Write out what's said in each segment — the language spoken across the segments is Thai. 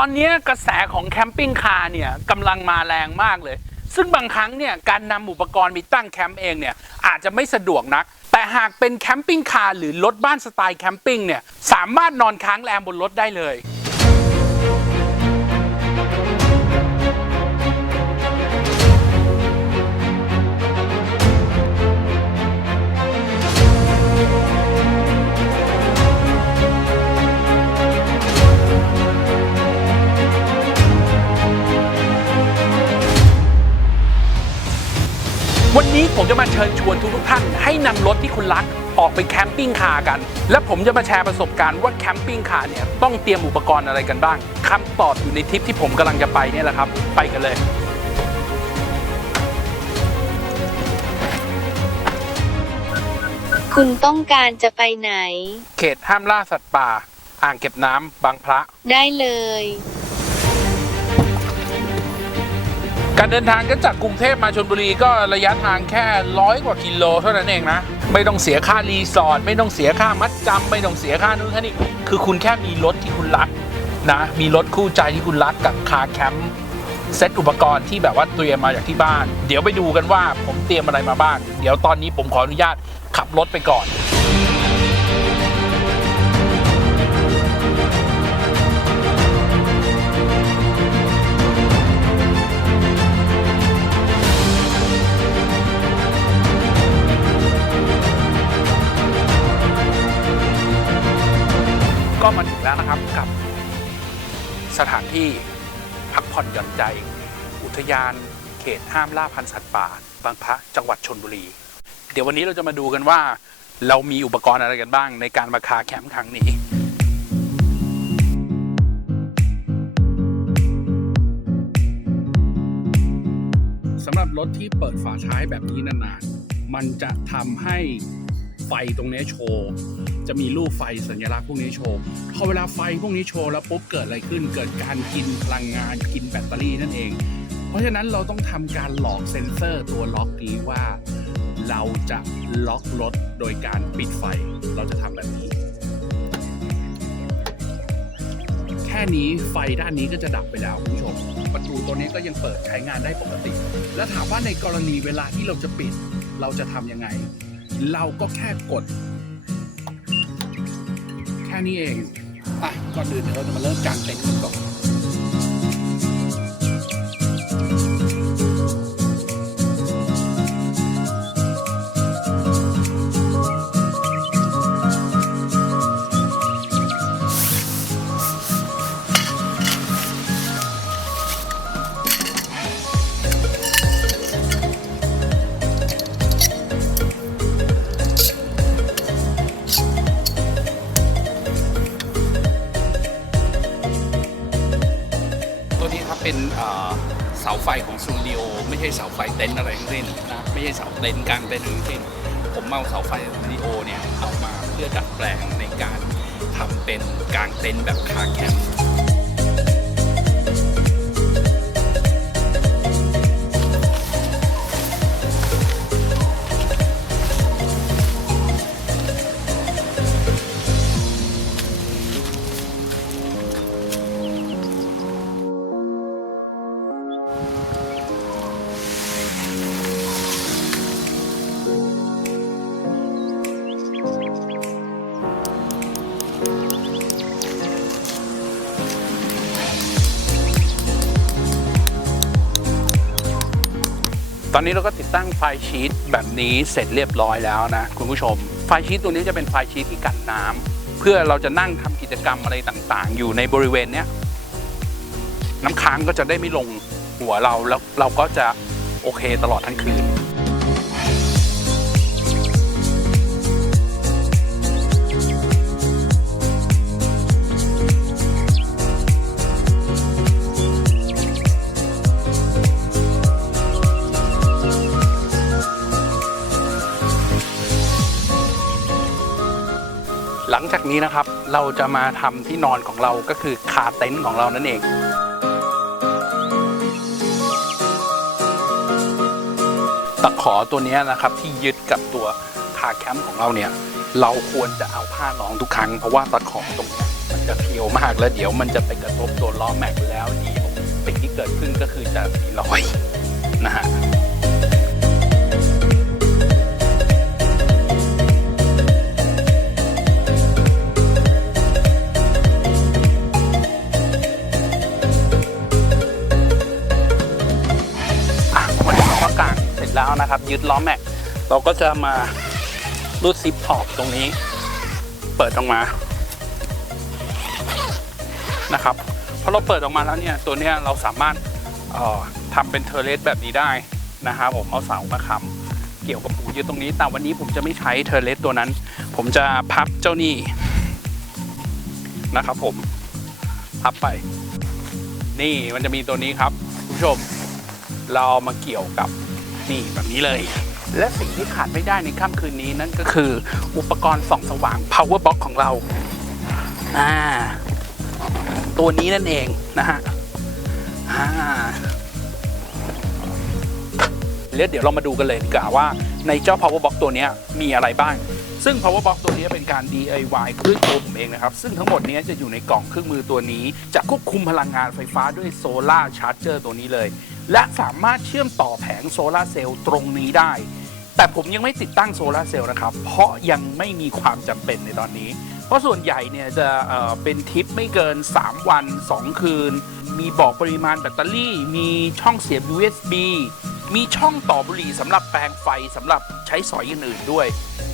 ตอนนี้กระแสของแคมปิ้งคาร์เนี่ยกำลังมาแรงมากเลย ซึ่งบางครั้งเนี่ยการนำอุปกรณ์ไปตั้งแคมป์เองเนี่ยอาจจะไม่สะดวกนัก แต่หากเป็นแคมปิ้งคาร์หรือรถบ้านสไตล์แคมปิ้งเนี่ยสามารถนอนค้างแรมบนรถได้เลย จะมาเชิญชวนทุกๆท่านให้นำรถที่คุณรักออกไปแคมปิ้งคาร์กัน และผมจะมาแชร์ประสบการณ์ว่าแคมปิ้งคาร์เนี่ยต้องเตรียมอุปกรณ์อะไรกันบ้างคำตอบอยู่ในทริปที่ผมกำลังจะไปเนี่ยแหละครับ ไปกันเลยคุณต้องการจะไปไหน เขตห้ามล่าสัตว์ป่า อ่างเก็บน้ำบางพระ ได้เลย การเดินทางก็จากกรุงเทพมาชลบุรีก็ระยะทางแค่ร้อยกว่ากิโลเท่านั้นเองนะ ไม่ต้องเสียค่ารีสอร์ทไม่ต้องเสียค่ามัดจำไม่ต้องเสียค่านู่นค่านี่คือคุณแค่มีรถที่คุณรักนะมีรถคู่ใจที่คุณรักกับคาแคมป์เซตอุปกรณ์ที่แบบว่าเตรียมมาจากที่บ้าน เดี๋ยวไปดูกันว่าผมเตรียมอะไรมาบ้าง เดี๋ยวตอนนี้ผมขออนุญาตขับรถไปก่อน ก็มาถึงแล้วนะครับกับสถานที่พักผ่อนหย่อนใจ อุทยานเขตห้ามล่าพันธุ์สัตว์ป่า บางพระจังหวัดชนบุรี เดี๋ยววันนี้เราจะมาดูกันว่า เรามีอุปกรณ์อะไรกันบ้างในการมาคาแคมป์ครั้งนี้สำหรับรถที่เปิดฝาท้ายแบบนี้นานๆ มันจะทำให้ ไฟตรงนี้โชว์ จะมีรูปไฟสัญลักษณ์พวกนี้โชว์พอเวลาไฟพวกนี้โชว์แล้วปุ๊บเกิดอะไรขึ้น เกิดการกินพลังงานกินแบตเตอรี่นั่นเอง เพราะฉะนั้นเราต้องทำการหลอกเซ็นเซอร์ตัวล็อกนี้ว่า เราจะล็อกรถโดยการปิดไฟ เราจะทำแบบนี้ แค่นี้ไฟด้านนี้ก็จะดับไปแล้วคุณผู้ชมประตูตัวนี้ก็ยังเปิดใช้งานได้ปกติ แล้วถามว่าในกรณีเวลาที่เราจะปิดเราจะทำยังไง เราก็แค่กด แค่นี้เองอะก่อนอื่นเดี๋ยวเราจะมาเริ่มการเต็นท์กันก่อน สาไฟของสตูดิโอไม่ใช่เสาไฟเต็นท์อะไรทั้งสิ้นนะไม่ใช่เสาเต็นท์กลางเต็นท์ทั้งสิ้นผมเอาเสาไฟสตูดิโอเนี่ยเอามาเพื่อดัดแปลงในการทำเป็นกลางเต็นท์แบบคาแคมป์ ตอนนี้เราก็ติดตั้งไฟชีตแบบนี้เสร็จเรียบร้อยแล้วนะคุณผู้ชม ไฟชีตตัวนี้จะเป็นไฟชีตที่กันน้ำเพื่อเราจะนั่งทำกิจกรรมอะไรต่างๆ อยู่ในบริเวณเนี้ยน้ำค้างก็จะได้ไม่ลงหัวเราแล้วเราก็จะโอเคตลอดทั้งคืน นี้นะครับ เราจะมาทำที่นอนของเราก็คือคาเต็นท์ของเรานั่นเองตะขอตัวนี้นะครับที่ยึดกับตัวคาแคมป์ของเราเนี่ย เราควรจะเอาผ้ารองทุกครั้งเพราะว่าตะขอตรงนี้มันจะเพียวมากแล้วเดี๋ยวมันจะไปกระทบตัวล้อแม็กแล้วเดี๋ยวสิ่งที่เกิดขึ้นก็คือจะมีรอยนะฮะ นะครับ ยึดล้อแม็กเราก็จะมารูดซิปออกตรงนี้ เปิดออกมานะครับพอเราเปิดออกมาแล้วเนี่ยตัวเนี้ยเราสามารถออทำเป็นเทเลสแบบนี้ได้นะครับผมเอาเสามาค้ำเกี่ยวกับปูยึดตรงนี้ แต่วันนี้ผมจะไม่ใช้เทเลสตัวนั้น ผมจะพับเจ้านี่นะครับ ผมพับไป นี่มันจะมีตัวนี้ครับคุณผู้ชม เราเอามาเกี่ยวกับ นี่แบบนี้เลย และสิ่งที่ขาดไม่ได้ในค่ำคืนนี้นั่นก็คืออุปกรณ์ส่องสว่าง power box ของเราอ่าตัวนี้นั่นเองนะฮะอ่าแล้วเดี๋ยวเรามาดูกันเลยดีกว่าว่าในเจ้า power box ตัวนี้มีอะไรบ้าง ซึ่ง power box ตัวนี้เป็นการ DIY ด้วยตัวผมเองนะครับ ซึ่งทั้งหมดนี้จะอยู่ในกล่องเครื่องมือตัวนี้ จะควบคุมพลังงานไฟฟ้าด้วยโซลาร์ชาร์จเจอร์ตัวนี้เลย และสามารถเชื่อมต่อแผงโซลาร์เซลล์ตรงนี้ได้ แต่ผมยังไม่ติดตั้งโซลาร์เซลล์นะครับ เพราะยังไม่มีความจำเป็นในตอนนี้ เพราะส่วนใหญ่เนี่ยจะเอ่อเป็นทริปไม่เกิน 3 วัน 2 คืน มีบอกปริมาณแบตเตอรี่ มีช่องเสียบ USB มีช่องต่อบุหรี่สำหรับแปลงไฟสำหรับใช้สอยอื่นๆด้วย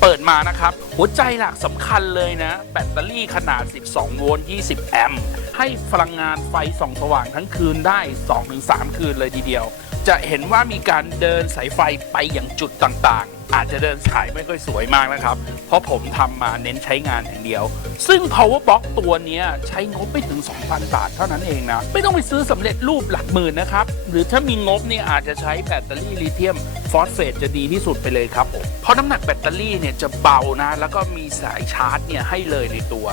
เปิดมานะครับ หัวใจหลักสำคัญเลยนะ แบตเตอรี่ขนาด 12 โวลต์ 20 แอมป์ให้พลังงานไฟส่องสว่างทั้งคืนได้ 2-3 คืนเลยทีเดียว จะเห็นว่ามีการเดินสายไฟไปอย่างจุดต่างๆ อาจจะเดินสายไม่ค่อยสวยมากนะครับ เพราะผมทำมาเน้นใช้งานอย่างเดียว ซึ่ง power box ตัวนี้ใช้งบไม่ถึง 2,000 บาทเท่านั้นเองนะ ไม่ต้องไปซื้อสำเร็จรูปหลักหมื่นนะครับ หรือถ้ามีงบเนี่ยอาจจะใช้แบตเตอรี่ลิเธียมฟอสเฟตจะดีที่สุดไปเลยครับผมเพราะน้ำหนักแบตเตอรี่เนี่ยจะเบานะ แล้วก็มีสายชาร์จเนี่ยให้เลยในตัว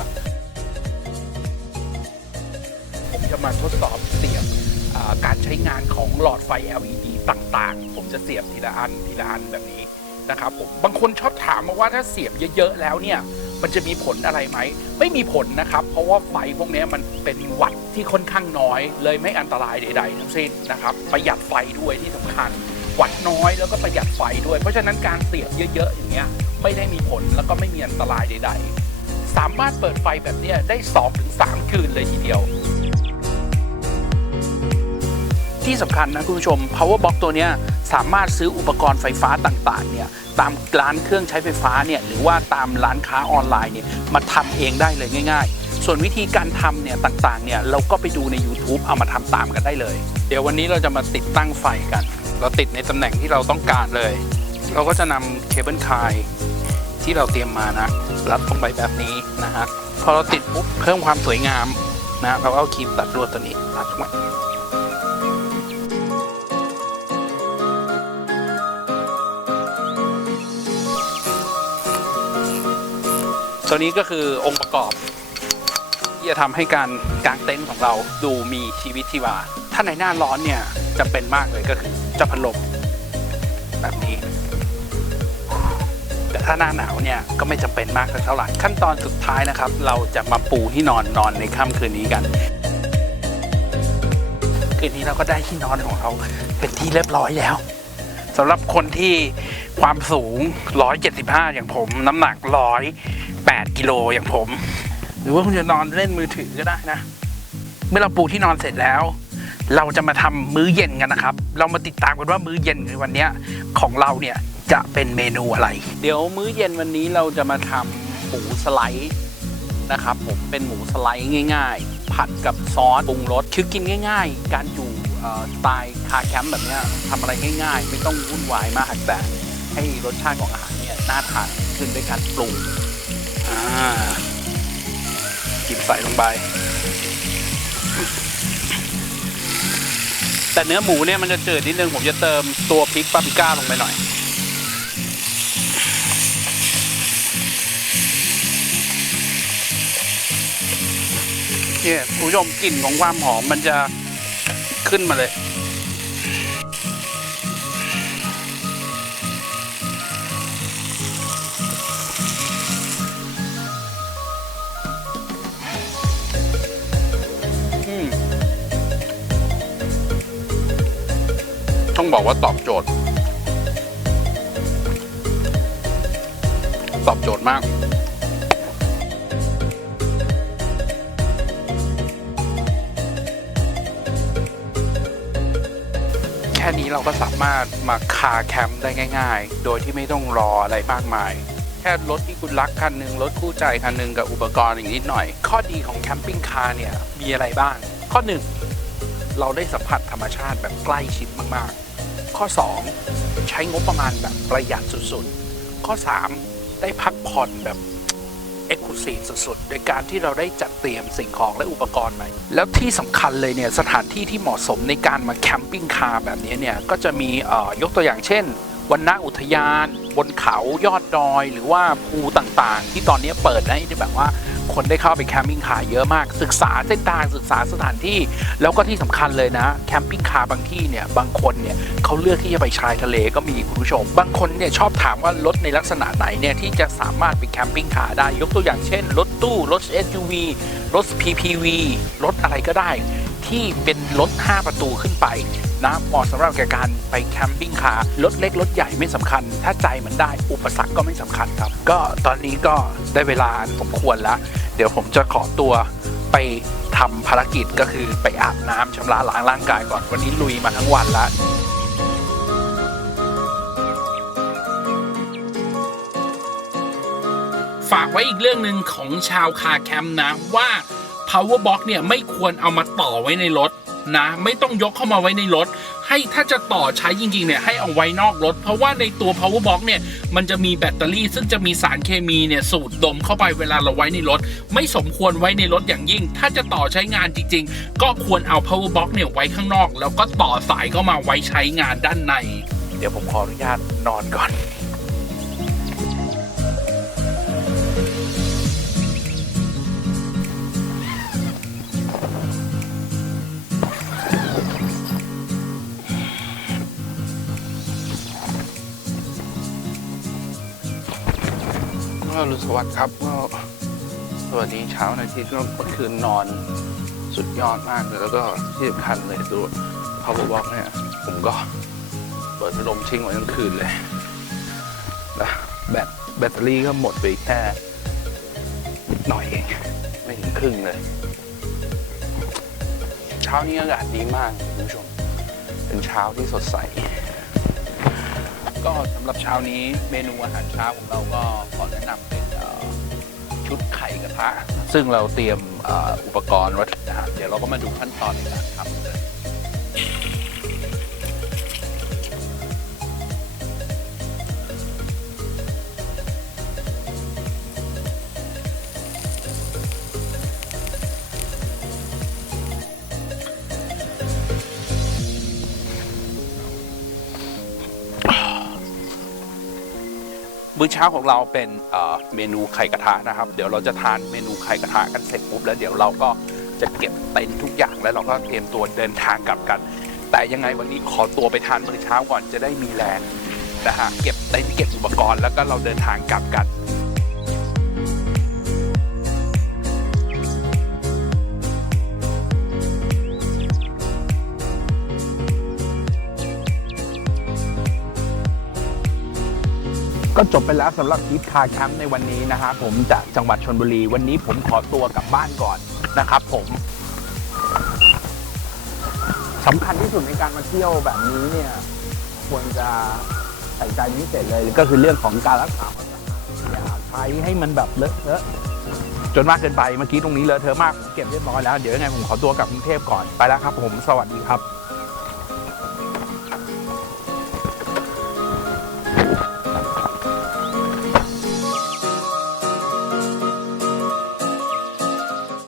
ผมจะมาทดสอบเสียบอ่า การใช้งานของหลอดไฟ LED ต่างๆ ผมจะเสียบทีละอันทีละอันแบบนี้นะครับผมบางคนชอบถามมาว่าถ้าเสียบเยอะๆแล้วเนี่ยมันจะมีผลอะไรไหม ไม่มีผลนะครับ เพราะว่าไฟพวกนี้มันเป็นวัตต์ที่ค่อนข้างน้อย เลยไม่อันตรายใดๆทั้งสิ้นนะครับ ประหยัดไฟด้วยที่สำคัญ วัตต์น้อยแล้วก็ประหยัดไฟด้วย เพราะฉะนั้นการเสียบเยอะๆอย่างเงี้ยไม่ได้มีผลแล้วก็ไม่มีอันตรายใด ๆ สามารถเปิดไฟแบบเนี้ยได้ 2-3 คืนเลยทีเดียว ที่สำคัญนะคุณผู้ชม power box ตัวนี้สามารถซื้ออุปกรณ์ไฟฟ้าต่างๆเนี่ยตามร้านเครื่องใช้ไฟฟ้าเนี่ยหรือว่าตามร้านค้าออนไลน์เนี่ยมาทำเองได้เลยง่าย ๆ ส่วนวิธีการทำเนี่ยต่างๆเนี่ยเราก็ไปดูใน YouTube เอามาทำตามกันได้เลย เดี๋ยววันนี้เราจะมาติดตั้งไฟกัน เราติดในตำแหน่งที่เราต้องการเลย เราก็จะนำเคเบิลคายที่เราเตรียมมานะรัดลงไปแบบนี้นะฮะพอเราติดปุ๊บเพิ่มความสวยงามนะเราเอาครีมตัดลวดตัวนี้ตัดลงมา ตัวนี้ก็คือองค์ประกอบ ที่จะทำให้การกางเต็นท์ของเราดูมีชีวิตชีวา ถ้าในหน้าร้อนเนี่ยจะเป็นมากเลยก็คือจะพัดลมแบบนี้ แต่ถ้าหน้าหนาวเนี่ยก็ไม่จำเป็นมากสักเท่าไหร่ขั้นตอนสุดท้ายนะครับ เราจะมาปูที่นอนนอนในค่ำคืนนี้กัน คืนนี้เราก็ได้ที่นอนของเราเป็นที่เรียบร้อยแล้วสำหรับคนที่ความสูง 175 อย่างผมน้ำหนัก 8 กิโลอย่างผม หรือว่าคุณจะนอนเล่นมือถือก็ได้นะ เมื่อเราปูที่นอนเสร็จแล้ว เราจะมาทำมื้อเย็นกันนะครับ เรามาติดตามกันว่ามื้อเย็นในวันนี้ของเราเนี่ยจะเป็นเมนูอะไร เดี๋ยวมื้อเย็นวันนี้เราจะมาทำหมูสไลด์นะครับผมเป็นหมูสไลด์ง่าย ๆ ผัดกับซอสปรุงรสคือกินง่าย ๆ การอยู่สไตล์คาแคมป์แบบนี้ทำอะไรง่ายๆ ไม่ต้องวุ่นวายมากแต่ให้รสชาติของอาหารเนี่ยน่าทานขึ้นด้วยการปรุง อ่าจิบใส่ลงไป แต่เนื้อหมูเนี่ยมันจะจืดนิดนึง ผมจะเติมตัวพริกปาปริก้าลงไปหน่อย เนี่ยคุณผู้ชมกลิ่นของความหอมมันจะขึ้นมาเลย ต้องบอกว่าตอบโจทย์ ตอบโจทย์มาก แค่นี้เราก็สามารถมาคาแคมป์ได้ง่าย ๆ โดยที่ไม่ต้องรออะไรมากมายแค่รถที่คุณรักคันหนึ่งรถคู่ใจคันหนึ่งกับอุปกรณ์อีกนิดหน่อย ข้อดีของแคมปิ้งคาร์เนี่ย มีอะไรบ้าง ข้อหนึ่งเราได้สัมผัสธรรมชาติแบบใกล้ชิดมาก ๆ ข้อ 2 ใช้งบประมาณแบบประหยัดสุดๆ ข้อ 3 ได้พักผ่อนแบบเอ็กซ์คลูซีฟสุดๆ โดยการที่เราได้จัดเตรียมสิ่งของและอุปกรณ์ใหม่ แล้วที่สำคัญเลยเนี่ย สถานที่ที่เหมาะสมในการมาแคมปิ้งคาร์แบบนี้เนี่ย ก็จะมีออยกตัวอย่างเช่นวันณอุทยาน บนเขายอดดอย หรือว่าภูต่างๆ ที่ตอนนี้เปิดนะที่แบบว่า คนได้เข้าไปแคมปิ้งคาเยอะมาก ศึกษาเส้นทางศึกษาสถานที่ แล้วก็ที่สำคัญเลยนะแคมปิ้งคาบางที่เนี่ยบางคนเนี่ยเขาเลือกที่จะไปชายทะเลก็มีคุณผู้ชม บางคนเนี่ยชอบถามว่ารถในลักษณะไหนเนี่ยที่จะสามารถไปแคมปิ้งคาได้ยกตัวอย่างเช่น รถตู้รถ SUV รถ PPV รถอะไรก็ได้ ที่เป็นรถ 5 ประตูขึ้นไป นะเหมาะสำหรับแก่การไปแคมปิ้งคาร์รถเล็กรถใหญ่ไม่สำคัญ ถ้าใจมันได้อุปสรรคก็ไม่สำคัญครับ ก็ตอนนี้ก็ได้เวลาสมควรแล้ว เดี๋ยวผมจะขอตัวไปทำภารกิจก็คือไปอาบน้ำชำระล้างร่างกายก่อนวันนี้ลุยมาทั้งวันแล้วฝากไว้อีกเรื่องหนึ่งของชาวคาแคมป์นะว่า power box เนี่ยไม่ควรเอามาต่อไว้ในรถ นะ ไม่ต้องยกเข้ามาไว้ในรถ ให้ถ้าจะต่อใช้จริงๆเนี่ยให้เอาไว้นอกรถ เพราะว่าในตัว power box เนี่ยมันจะมีแบตเตอรี่ ซึ่งจะมีสารเคมีเนี่ยสูดดมเข้าไปเวลาเราไว้ในรถ ไม่สมควรไว้ในรถอย่างยิ่ง ถ้าจะต่อใช้งานจริง ๆ ก็ควรเอา power box เนี่ยไว้ข้างนอก แล้วก็ต่อสายเข้ามาไว้ใช้งานด้านใน เดี๋ยวผมขออนุญาตนอนก่อน ก็รุสวัสดิ์ครับก็สวัสดีเช้าวันาทิตย์ก็เมื่อคืนนอนสุดยอดมากเลยแล้วก็ที่สำคัญเลยดู power box เนี่ยผมก็เปิดพัดลมทิ้งไว้ทั้งคืนเลยนะแบตแบตเตอรี่ก็หมดไปแค่นิดหน่อยเองไม่ถึงครึ่งเลย เช้านี้อากาศดีมากคุณผู้ชม เป็นเช้าที่สดใส ก็สำหรับเช้านี้เมนูอาหารเช้าของเราก็ขอแนะนำเป็นเอ่อชุดไข่กระทะ ซึ่งเราเตรียมเอ่ออุปกรณ์วัตถุดิบเดี๋ยวเราก็มาดูขั้นตอนในการทำ มื้อเช้าของเราเป็นเมนูไข่กระทะนะครับ เดี๋ยวเราจะทานเมนูไข่กระทะกันเสร็จปุ๊บแล้วเดี๋ยวเราก็จะเก็บเต็นทุกอย่างแล้วเราก็เตรียมตัวเดินทางกลับกัน แต่ยังไงวันนี้ขอตัวไปทานมื้อเช้าก่อนจะได้มีแรงนะฮะเก็บเต็นเก็บอุปกรณ์แล้วก็เราเดินทางกลับกัน ก็จบไปแล้วสำหรับทิปคาแคมป์ในวันนี้นะครับผมจากจังหวัดชนบุรี วันนี้ผมขอตัวกลับบ้านก่อนนะครับ ผมสำคัญที่สุดในการมาเที่ยวแบบนี้เนี่ยควรจะใส่ใจพิเศษเลยก็คือเรื่องของการรักษาความสะอาดอย่าใช้ให้มันแบบเลอะเทอะจนมากเกินไปเมื่อกี้ตรงนี้เลอะเทอะมากผมเก็บเรียบร้อยแล้ว เดี๋ยวยังไงผมขอตัวกลับกรุงเทพก่อนไปแล้วครับ ผมสวัสดีครับ